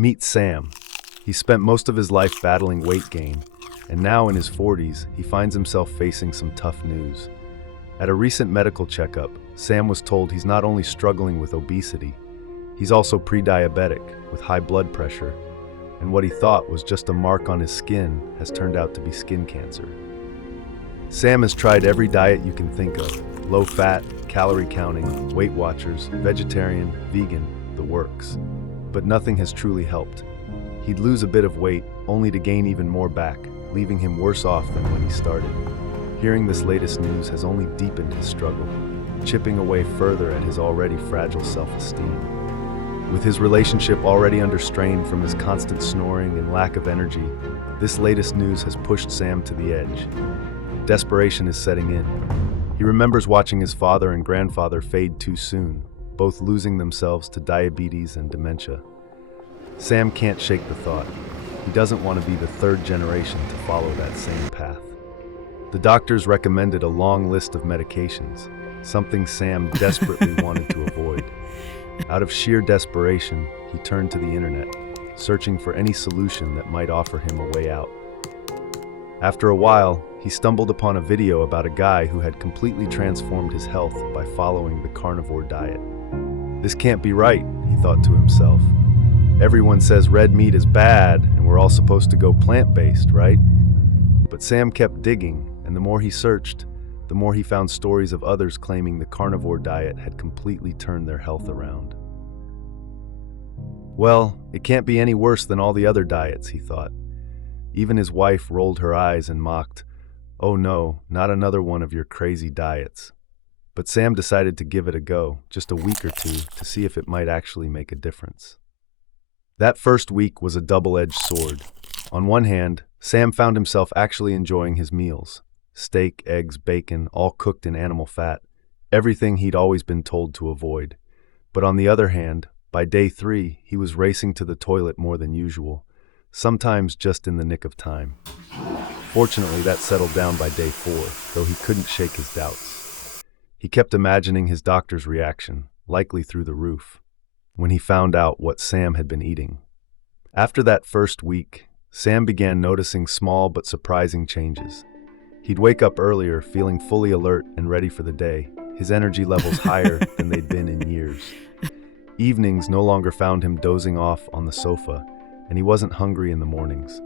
Meet Sam. He spent most of his life battling weight gain, and now in his 40s, he finds himself facing some tough news. At a recent medical checkup, Sam was told he's not only struggling with obesity, he's also pre-diabetic with high blood pressure, and what he thought was just a mark on his skin has turned out to be skin cancer. Sam has tried every diet you can think of: low fat, calorie counting, Weight Watchers, vegetarian, vegan, the works. But nothing has truly helped. He'd lose a bit of weight, only to gain even more back, leaving him worse off than when he started. Hearing this latest news has only deepened his struggle, chipping away further at his already fragile self-esteem. With his relationship already under strain from his constant snoring and lack of energy, this latest news has pushed Sam to the edge. Desperation is setting in. He remembers watching his father and grandfather fade too soon, both losing themselves to diabetes and dementia. Sam can't shake the thought. He doesn't want to be the third generation to follow that same path. The doctors recommended a long list of medications, something Sam desperately wanted to avoid. Out of sheer desperation, he turned to the internet, searching for any solution that might offer him a way out. After a while, he stumbled upon a video about a guy who had completely transformed his health by following the Carnivore Diet. This can't be right, he thought to himself. Everyone says red meat is bad and we're all supposed to go plant-based, right? But Sam kept digging, and the more he searched, the more he found stories of others claiming the Carnivore Diet had completely turned their health around. Well, it can't be any worse than all the other diets, he thought. Even his wife rolled her eyes and mocked, "Oh no, not another one of your crazy diets." But Sam decided to give it a go, just a week or two, to see if it might actually make a difference. That first week was a double-edged sword. On one hand, Sam found himself actually enjoying his meals. Steak, eggs, bacon, all cooked in animal fat, everything he'd always been told to avoid. But on the other hand, by day 3, he was racing to the toilet more than usual, sometimes just in the nick of time. Fortunately, that settled down by day 4, though he couldn't shake his doubts. He kept imagining his doctor's reaction, likely through the roof, when he found out what Sam had been eating. After that first week, Sam began noticing small but surprising changes. He'd wake up earlier, feeling fully alert and ready for the day, his energy levels higher than they'd been in years. Evenings no longer found him dozing off on the sofa, and he wasn't hungry in the mornings.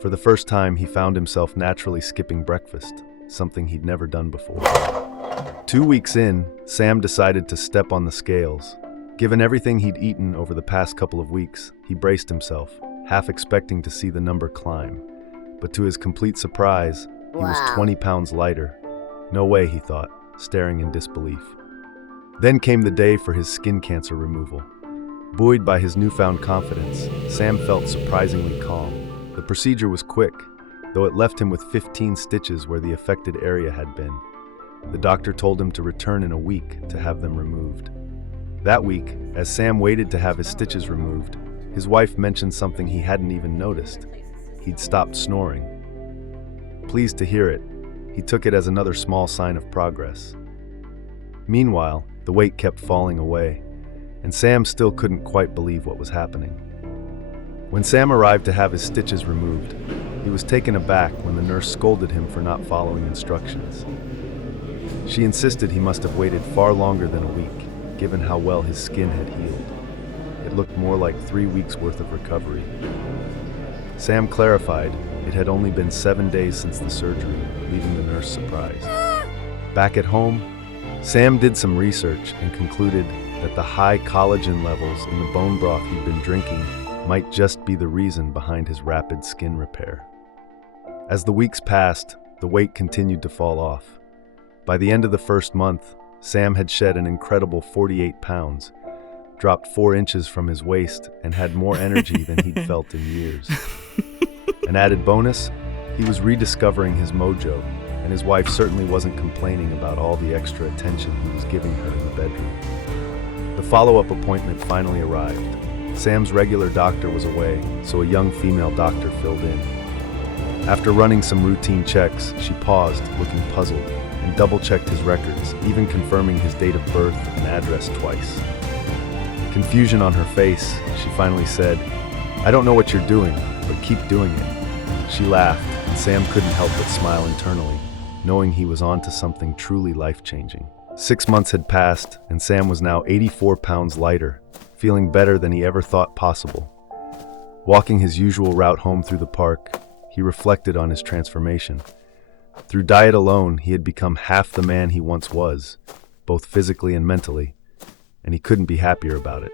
For the first time, he found himself naturally skipping breakfast, something he'd never done before. 2 weeks in, Sam decided to step on the scales. Given everything he'd eaten over the past couple of weeks, he braced himself, half expecting to see the number climb. But to his complete surprise, he was 20 pounds lighter. No way, he thought, staring in disbelief. Then came the day for his skin cancer removal. Buoyed by his newfound confidence, Sam felt surprisingly calm. The procedure was quick, though it left him with 15 stitches where the affected area had been. The doctor told him to return in a week to have them removed. That week, as Sam waited to have his stitches removed, his wife mentioned something he hadn't even noticed. He'd stopped snoring. Pleased to hear it, he took it as another small sign of progress. Meanwhile, the weight kept falling away, and Sam still couldn't quite believe what was happening. When Sam arrived to have his stitches removed, he was taken aback when the nurse scolded him for not following instructions. She insisted he must have waited far longer than a week, given how well his skin had healed. It looked more like 3 weeks' worth of recovery. Sam clarified it had only been 7 days since the surgery, leaving the nurse surprised. Back at home, Sam did some research and concluded that the high collagen levels in the bone broth he'd been drinking might just be the reason behind his rapid skin repair. As the weeks passed, the weight continued to fall off. By the end of the first month, Sam had shed an incredible 48 pounds, dropped 4 inches from his waist, and had more energy than he'd felt in years. An added bonus, he was rediscovering his mojo, and his wife certainly wasn't complaining about all the extra attention he was giving her in the bedroom. The follow-up appointment finally arrived. Sam's regular doctor was away, so a young female doctor filled in. After running some routine checks, she paused, looking puzzled, and double-checked his records, even confirming his date of birth and address twice. Confusion on her face, she finally said, I don't know what you're doing, but keep doing it. She laughed, and Sam couldn't help but smile internally, knowing he was on to something truly life-changing. 6 months had passed, and Sam was now 84 pounds lighter, feeling better than he ever thought possible. Walking his usual route home through the park, he reflected on his transformation. Through diet alone, he had become half the man he once was, both physically and mentally, and he couldn't be happier about it.